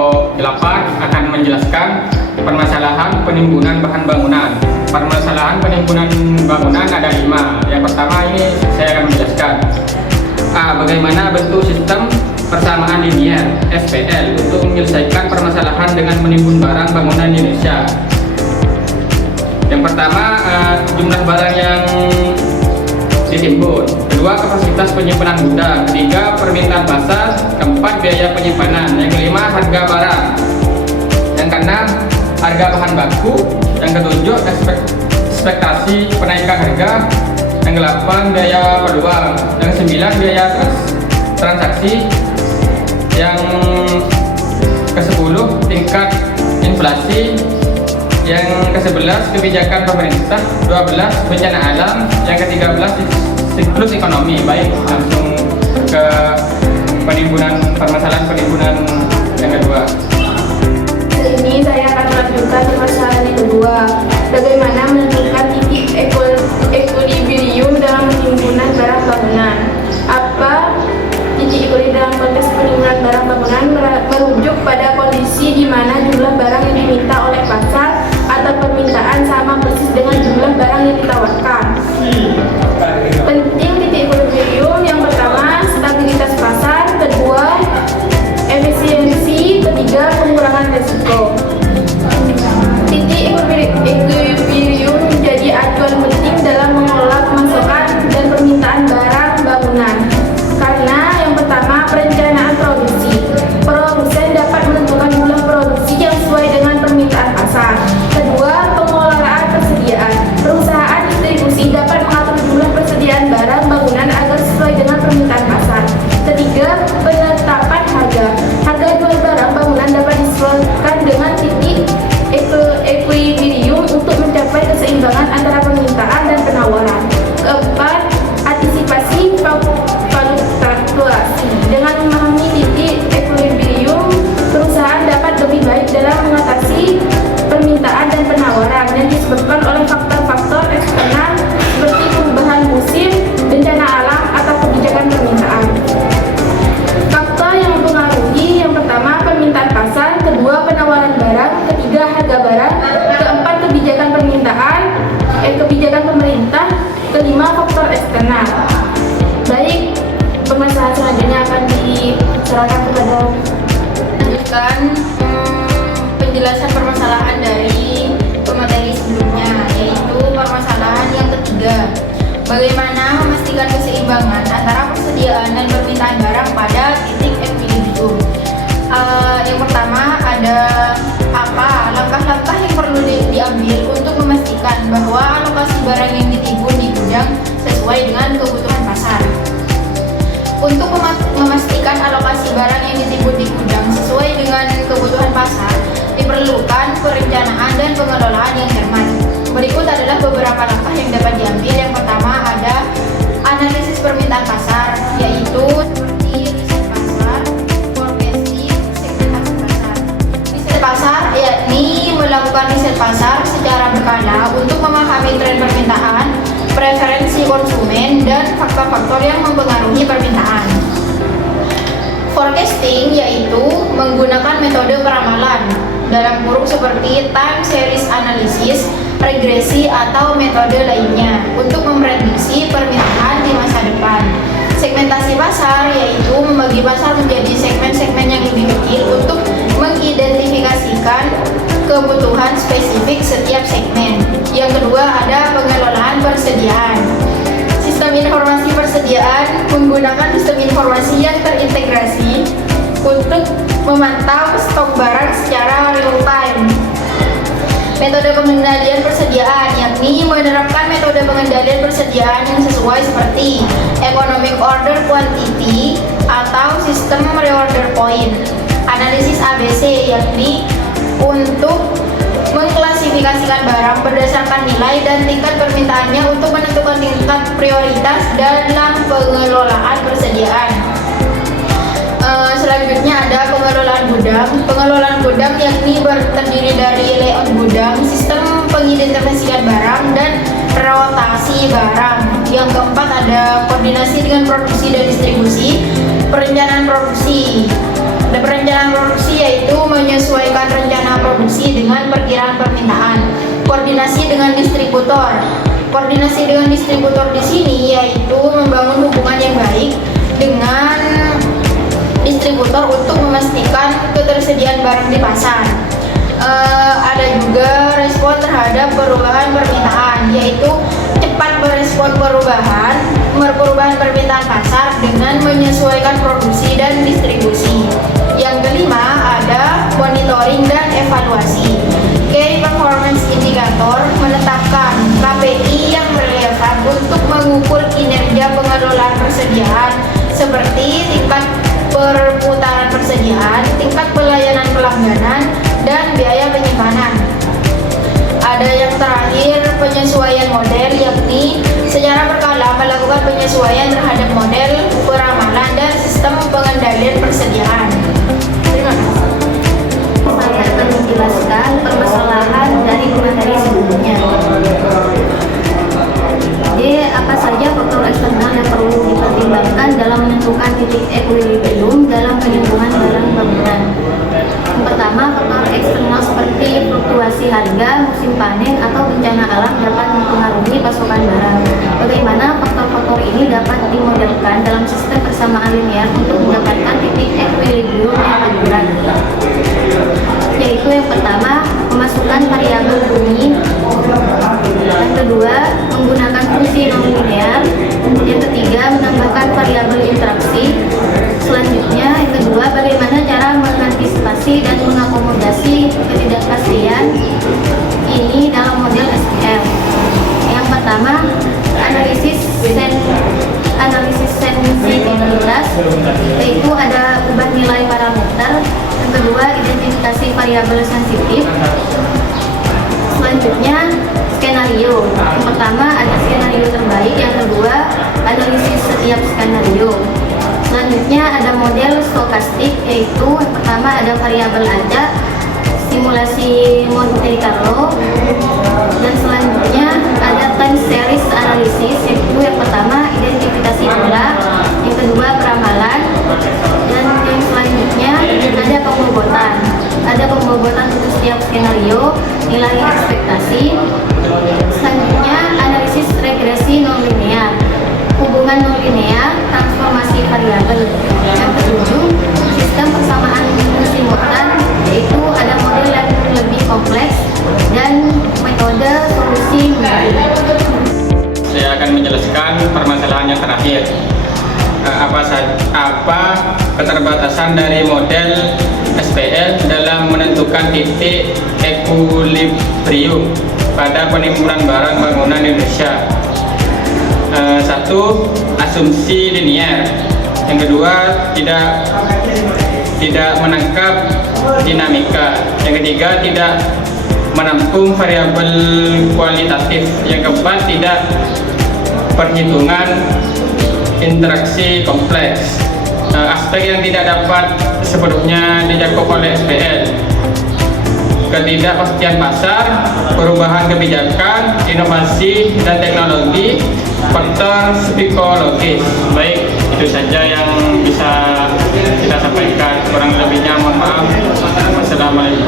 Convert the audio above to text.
kelompok 8 akan menjelaskan permasalahan penimbunan bahan bangunan. Permasalahan penimbunan bangunan ada 5. Yang pertama ini saya akan menjelaskan bagaimana bentuk sistem persamaan linier (SPL) untuk menyelesaikan permasalahan dengan menimbun barang bangunan di Indonesia. Yang pertama, jumlah barang yang ditimbun. Kedua, kapasitas penyimpanan gudang. Ketiga, permintaan pasar. Keempat, biaya penyimpanan. Yang kelima, harga barang. Yang keenam, harga bahan baku. Yang ketujuh, ekspektasi penaikan harga. Yang ke-8, biaya peluang. Yang ke-9, biaya transaksi. Yang ke-10, tingkat inflasi. Yang ke-11, kebijakan pemerintah. 12, bencana alam. Yang ke-13, siklus ekonomi. Baik, langsung ke permasalahan penimbunan yang kedua. Ini saya akan melanjutkan permasalahan yang kedua. Bagaimana menentukan titik equilibrium dalam penimbunan barang bangunan? Apa titik equilibrium dalam konteks penimbunan barang bangunan merujuk pada kondisi di mana jumlah barang yang diminta oleh pasar atau permintaan sama persis dengan jumlah barang yang ditawarkan. Penting titik equilibrium: yang pertama, stabilitas pasar; kedua, efisiensi; ketiga, pengurangan risiko. Titik equilibrium menjadi acuan penting dalam mengelola pemasukan dan permintaan barang bangunan. Karena yang pertama, perencanaan produksi. Produsen dapat menentukan jumlah produksi yang sesuai dengan permintaan pasar. Kedua, pengelolaan persediaan. Perusahaan distribusi dapat mengatur jumlah persediaan barang bangunan agar sesuai dengan permintaan pasar. Ketiga, penetapan harga. Harga jual barang bangunan dapat disesuaikan dengan titik equilibrium untuk mencapai keseimbangan antara permintaan dan penawaran. Keempat, antisipasi fluktuasi. Dengan memahami titik equilibrium, perusahaan dapat lebih baik dalam mengatasi permintaan dan penawaran yang disebabkan oleh faktor-faktor eksternal seperti perubahan musim, bencana alam, atau kebijakan permintaan. Faktor yang mempengaruhi: yang pertama, permintaan pasar; kedua, penawaran barang; ketiga, harga barang; keempat, kebijakan pemerintah; kelima, faktor eksternal. Baik, permasalahan selanjutnya akan diserahkan kepada lanjutkan penjelasan permasalahan dari pemateri sebelumnya, yaitu permasalahan yang ketiga, bagaimana memastikan keseimbangan antara persediaan dan permintaan barang pada titik equilibrium. Yang pertama, ada langkah-langkah yang perlu diambil untuk memastikan bahwa alokasi barang yang ditimbun di gudang sesuai dengan kebutuhan pasar. Untuk memastikan alokasi barang yang ditimbun di gudang sesuai dengan kebutuhan pasar, diperlukan perencanaan dan pengelolaan yang cermat. Berikut adalah beberapa langkah yang dapat diambil. Yang pertama, ada analisis permintaan pasar, yaitu seperti riset pasar, forecasting, segmentasi pasar. Riset pasar yakni melakukan riset pasar secara berkala untuk memahami tren permintaan, preferensi konsumen, dan faktor-faktor yang mempengaruhi permintaan. Forecasting yaitu menggunakan metode peramalan dalam kurung seperti time series analysis, regresi, atau metode lainnya untuk memprediksi permintaan di masa depan. Segmentasi pasar yaitu membagi pasar menjadi segmen-segmen yang lebih kecil untuk mengidentifikasikan kebutuhan spesifik setiap segmen. Yang kedua, ada pengelolaan persediaan. Sistem informasi persediaan menggunakan sistem informasi yang terintegrasi untuk memantau stok barang secara real time. Metode pengendalian persediaan yakni menerapkan metode pengendalian persediaan yang sesuai seperti economic order quantity atau sistem reorder point. Analisis ABC yakni untuk mengklasifikasikan barang berdasarkan nilai dan tingkat permintaannya untuk menentukan tingkat prioritas dalam pengelolaan persediaan. Selanjutnya ada pengelolaan gudang. Pengelolaan gudang yakni terdiri dari layout gudang, sistem pengidentifikasian barang, dan rotasi barang. Yang keempat ada koordinasi dengan produksi dan distribusi. Perencanaan produksi. Perencanaan produksi yaitu menyesuaikan rencana produksi dengan perkiraan permintaan. Koordinasi dengan distributor. Koordinasi dengan distributor di sini yaitu membangun hubungan yang baik dengan distributor untuk memastikan ketersediaan barang di pasar. Ada juga respon terhadap perubahan permintaan, yaitu cepat merespon perubahan permintaan pasar dengan menyesuaikan produksi dan distribusi. Yang kelima ada monitoring dan evaluasi. Key Performance Indicator menetapkan KPI yang relevan untuk mengukur kinerja pengelolaan persediaan seperti tingkat perputaran persediaan, tingkat pelayanan pelangganan, dan biaya penyimpanan. Ada yang terakhir penyesuaian model, yakni secara berkala melakukan penyesuaian terhadap model peramalan dan sistem pengendalian persediaan. Terima kasih. Saya akan menjelaskan permasalahan dari materi sebelumnya. Jadi, apa saja faktor eksternal yang perlu dipertimbangkan dalam menentukan titik equilibrium dalam penimbunan barang bangunan? Yang pertama, faktor eksternal seperti fluktuasi harga, musim panen, atau bencana alam dapat mempengaruhi pasokan barang. Bagaimana faktor-faktor ini dapat dimodelkan dalam sistem persamaan linear untuk mendapatkan titik equilibrium yang akurat? Yaitu yang pertama, memasukkan variabel bumi. Yang kedua, menggunakan fungsi non-linear. Yang ketiga, menambahkan variabel interaksi. Selanjutnya, yang kedua, bagaimana cara mengantisipasi dan mengakomodasi ketidakpastian ini dalam model SPL. Yang pertama, analisis sensitivitas, yaitu ada ubah nilai parameter. Yang kedua, identifikasi variabel sensitif. Selanjutnya, skenario. Yang pertama ada skenario terbaik, yang kedua analisis setiap skenario. Selanjutnya ada model stokastik, yaitu yang pertama ada variabel acak, simulasi Monte Carlo, dan selanjutnya ada time series analysis, yaitu yang pertama identifikasi pola, yang kedua peramalan, dan yang selanjutnya ada pembobotan. Ada pembobotan untuk setiap skenario, nilai ekspektasi. Selanjutnya analisis regresi non-linear, hubungan non-linear, transformasi variabel. Yang ketujuh, sistem persamaan simultan, yaitu ada model yang lebih kompleks dan metode solusi menyeluruh. Saya akan menjelaskan permasalahan yang terakhir. Apa keterbatasan dari model SPL dalam menentukan titik equilibrium pada penimbunan barang bangunan Indonesia? Satu, asumsi linear. Yang kedua, tidak menangkap dinamika. Yang ketiga, tidak menampung variabel kualitatif. Yang keempat, tidak perhitungan interaksi kompleks. Aspek yang tidak dapat sepenuhnya dijangkau oleh SPL: ketidakpastian pasar, perubahan kebijakan, inovasi dan teknologi, faktor psikologis. Baik, itu saja yang bisa kita sampaikan. Kurang lebihnya mohon maaf. Wassalamualaikum.